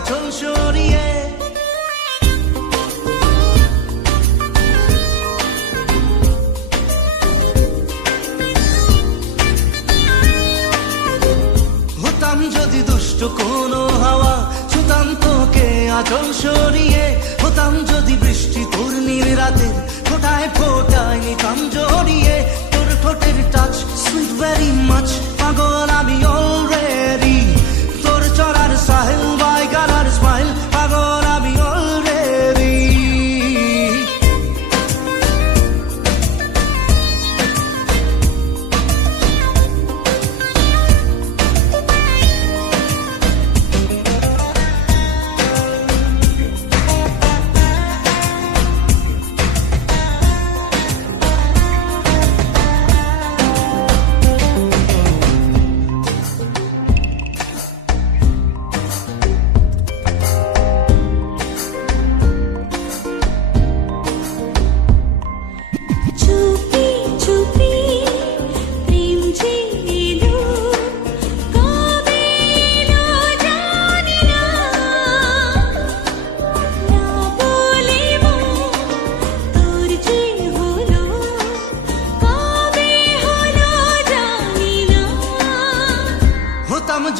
আঁচল সরিয়ে। হতাম যদি দুষ্ট কোনো হাওয়া, ছুতাম তোকে আঁচল সরিয়ে। হতাম যদি বৃষ্টি তোর নীল রাতের ফোটায় ফোটায় নিতাম জড়িয়ে। তোর ঠোঁটের টাচ সুইট ভেরি মাচ, পাগল আমি অলরেডি। তোর চড়ার সাহেল বাই গালার স্মাইল, পাগল আমি অলরেডি।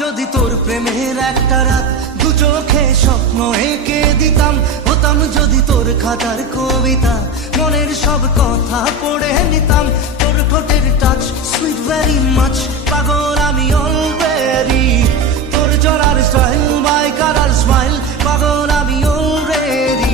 যদি তোর প্রেমের একটা রাত দু চোখে স্বপ্ন এঁকে দিতাম। হতাম যদি তোর খাতার কবিতা, মনের সব কথা পড়ে নিতাম। তোর ঠোঁটের টাচ সুইট ভেরি মাচ, পাগল আমি অলরেডি। তোর জড়ার স্টাইল বাই কালার স্মাইল, পাগল আমি অলরেডি।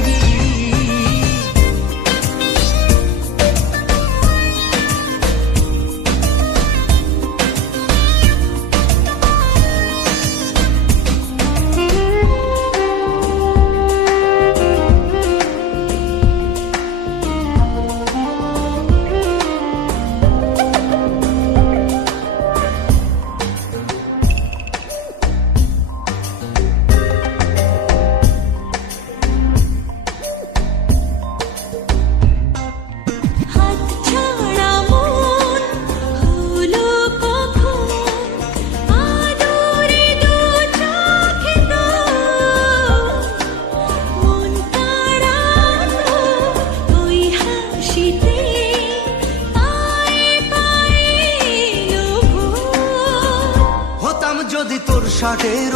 যদি তোর শার্টের